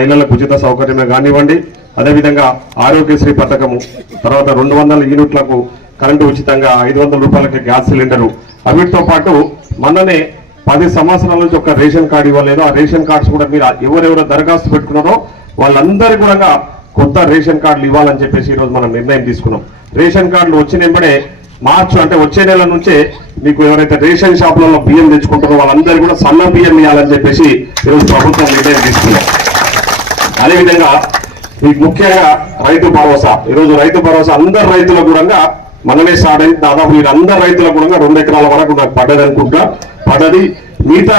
మహిళలకు ఉచిత సౌకర్యమే కానివ్వండి, అదేవిధంగా ఆరోగ్యశ్రీ పథకము, తర్వాత 200 యూనిట్లకు కరెంటు ఉచితంగా, 500 రూపాయలకి గ్యాస్ సిలిండరు, వీటితో పాటు మొన్ననే 10 సంవత్సరాల నుంచి ఒక రేషన్ కార్డు ఇవ్వలేదు. ఆ రేషన్ కార్డ్స్ కూడా మీరు ఎవరెవరో దరఖాస్తు పెట్టుకున్నారో వాళ్ళందరికీ కూడా కొత్త రేషన్ కార్డులు ఇవ్వాలని చెప్పేసి ఈరోజు మనం నిర్ణయం తీసుకున్నాం. రేషన్ కార్డులు వచ్చిన వెంబడే మార్చి అంటే వచ్చే నెల నుంచే మీకు ఎవరైతే రేషన్ షాపులలో బియ్యం తెచ్చుకుంటారో వాళ్ళందరికీ కూడా సన్న బియ్యం ఇవ్వాలని చెప్పేసి ఈరోజు ప్రభుత్వం నిర్ణయం తీసుకున్నాం. అదేవిధంగా మీకు ముఖ్యంగా రైతు భరోసా, ఈరోజు రైతు భరోసా అందరు రైతులకు కూడా మనమే స్టార్ట్ అయింది. దాదాపు మీరు అందరు రైతులకు కూడా 2 ఎకరాల వరకు నాకు పడ్డది అనుకుంటా. పడ్డది మిగతా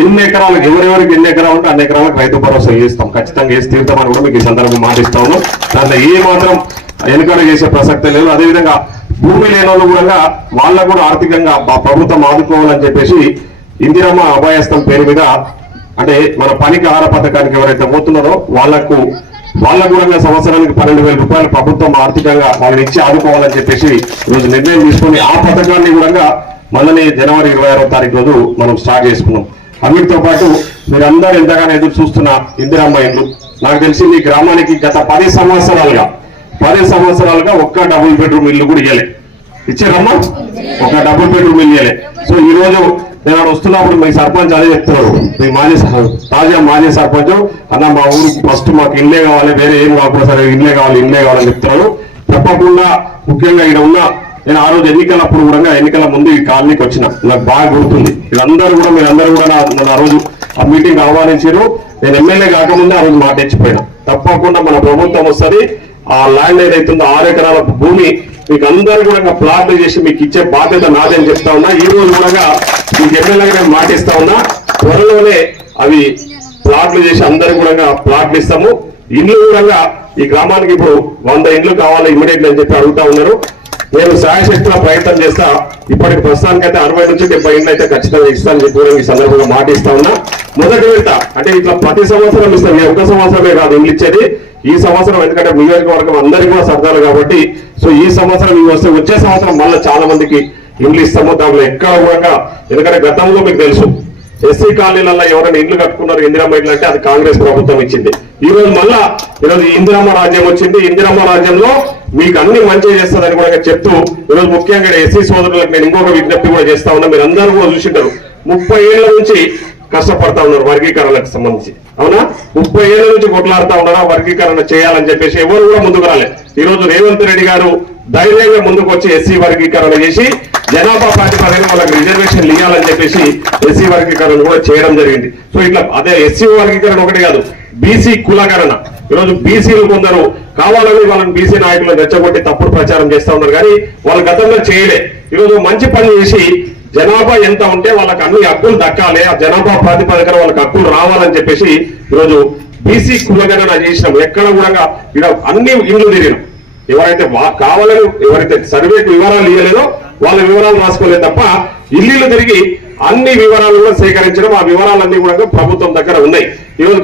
ఎన్ని ఎకరాలు ఎవరెవరికి ఎన్ని ఎకరాలు ఉంటే అన్ని ఎకరాలకు రైతు భరోసా చేస్తాం, ఖచ్చితంగా వేసి తీరుతామని కూడా మీకు ఈ సందర్భంగా మాటిస్తాము. దాంట్లో ఏ మాత్రం వెనుకడ చేసే ప్రసక్తే లేదు. అదేవిధంగా భూమి లేని వాళ్ళు కూడా వాళ్ళకు కూడా ఆర్థికంగా ప్రభుత్వం ఆదుకోవాలని చెప్పేసి ఇందిరమ్మ అభయస్థం పేరు మీద అంటే మన పనికి ఆహార పథకానికి ఎవరైతే పోతున్నారో వాళ్ళకు కూడా సంవత్సరానికి 12,000 రూపాయలు ప్రభుత్వం ఆర్థికంగా వాళ్ళని ఇచ్చి ఆదుకోవాలని చెప్పేసి ఈరోజు నిర్ణయం తీసుకుని ఆ పథకాన్ని కూడా మనని జనవరి 26వ తారీఖు రోజు మనం స్టార్ట్ చేసుకున్నాం. వీటితో పాటు మీరందరూ ఎంతగానో ఎదురు చూస్తున్న ఇందిరమ్మ ఇల్లు, నాకు తెలిసి మీ గ్రామానికి గత 10 సంవత్సరాలుగా ఒక్క డబుల్ బెడ్రూమ్ ఇల్లు కూడా ఇచ్చారమ్మా, ఒక డబుల్ బెడ్రూమ్ ఇల్లు ఇవ్వలే. సో ఈ రోజు నేను వస్తున్నప్పుడు మీ సర్పంచ్ అదే చెప్తున్నారు, మీ తాజా మాజీ సర్పంచ్ అన్న మా ఊరికి ఫస్ట్ మాకు ఇల్లే కావాలి, వేరే ఏం కాకపోతే సరే ఇల్లే కావాలని చెప్తున్నారు. తప్పకుండా ముఖ్యంగా ఇక్కడ ఉన్న నేను ఆ రోజు ఎన్నికలప్పుడు కూడా ఎన్నికల ముందు ఈ కాలనీకి వచ్చిన, నాకు బాగా గుర్తుంది. మీరందరూ కూడా ఆ రోజు ఆ మీటింగ్ ఆహ్వానించారు. నేను ఎమ్మెల్యే కాకముందే ఆ రోజు మాట ఇచ్చిపోయినా, తప్పకుండా మన ప్రభుత్వం వస్తుంది, ఆ ల్యాండ్ ఏదైతుందో 6 ఎకరాల భూమి మీకు అందరూ కూడా ప్లాట్లు చేసి మీకు ఇచ్చే బాధ్యత నాదని చెప్తా ఉన్నా. ఈ రోజు కూడా మీకు ఎమ్మెల్యేగా నేను మాట ఇస్తా ఉన్నా, త్వరలోనే అవి ప్లాట్లు చేసి అందరూ కూడా ప్లాట్లు ఇస్తాము. ఇల్లు కూడా ఈ గ్రామానికి ఇప్పుడు 100 ఇండ్లు కావాలి ఇమ్మీడియట్ అని చెప్పి అడుగుతా ఉన్నారు. నేను శాయశక్తిలో ప్రయత్నం చేస్తా. ఇప్పటికి ప్రస్తుతానికైతే 60 నుంచి 70 ఇండ్లు అయితే ఖచ్చితంగా ఇస్తానని చెప్పి ఈ సందర్భంగా మాట ఇస్తా ఉన్నా. మొదటి విడత అంటే ఇట్లా ప్రతి సంవత్సరం ఇస్తాం, ఒక సంవత్సరమే కాదు ఇండ్లు ఇచ్చేది, ఈ సంవత్సరం ఎందుకంటే నియోజకవర్గం అందరికీ కూడా సర్దాలు కాబట్టి సో ఈ సంవత్సరం ఇవి వస్తే వచ్చే సంవత్సరం మళ్ళీ చాలా మందికి ఇండ్లు ఇస్తాము. దాంట్లో ఎక్కడ కూడా ఎందుకంటే గతంలో మీకు తెలుసు ఎస్సీ కాలనీలలో ఎవరైనా ఇండ్లు కట్టుకున్నారు ఇందిరమ్మ ఇండ్లు అంటే అది కాంగ్రెస్ ప్రభుత్వం ఇచ్చింది. ఈరోజు ఈరోజు ఇందిరమ్మ రాజ్యం వచ్చింది. ఇందిరమ్మ రాజ్యంలో మీకు అన్ని మంచి చేస్తుందని కూడా చెప్తూ ఈరోజు ముఖ్యంగా ఎస్సీ సోదరులకు నేను ఇంకొక విజ్ఞప్తి కూడా చేస్తా ఉన్నా. మీరు అందరూ కూడా చూసింటారు, 30 ఏళ్ల నుంచి కష్టపడతా ఉన్నారు వర్గీకరణకు సంబంధించి, అవునా? 30 ఏళ్ల నుంచి కొట్లాడుతా ఉన్నారా వర్గీకరణ చేయాలని చెప్పేసి ఎవరు కూడా ముందుకు రాలేదు. ఈ రోజు రేవంత్ రెడ్డి గారు ధైర్యంగా ముందుకు వచ్చి ఎస్సీ వర్గీకరణ చేసి జనాభా ప్రాతిపదికన వాళ్ళకి రిజర్వేషన్లు ఇవ్వాలని చెప్పేసి ఎస్సీ వర్గీకరణ కూడా చేయడం జరిగింది. సో ఇట్లా అదే ఎస్సీ వర్గీకరణ ఒకటి కాదు, బీసీ కులకరణ. ఈరోజు బీసీలు కొందరు కావాలని వాళ్ళని బీసీ నాయకులను రెచ్చగొట్టి తప్పుడు ప్రచారం చేస్తా ఉన్నారు, కానీ వాళ్ళు గతంలో చేయలే. ఈరోజు మంచి పని చేసి జనాభా ఎంత ఉంటే వాళ్ళకి అన్ని హక్కులు దక్కాలి, ఆ జనాభా ప్రాతిపదికన వాళ్ళకి హక్కులు రావాలని చెప్పేసి ఈరోజు బీసీ కులగణన చేసినాం. ఎక్కడ కూడా ఇక్కడ అన్ని ఇండ్లు తిరిగినాం. ఎవరైతే కావాలని ఎవరైతే సర్వేకు వివరాలు ఇవ్వలేదో వాళ్ళ వివరాలు రాసుకోలేదు తప్ప ఇల్లు తిరిగి అన్ని వివరాలు కూడా సేకరించడం, ఆ వివరాలన్నీ కూడా ప్రభుత్వం దగ్గర ఉన్నాయి. ఈరోజు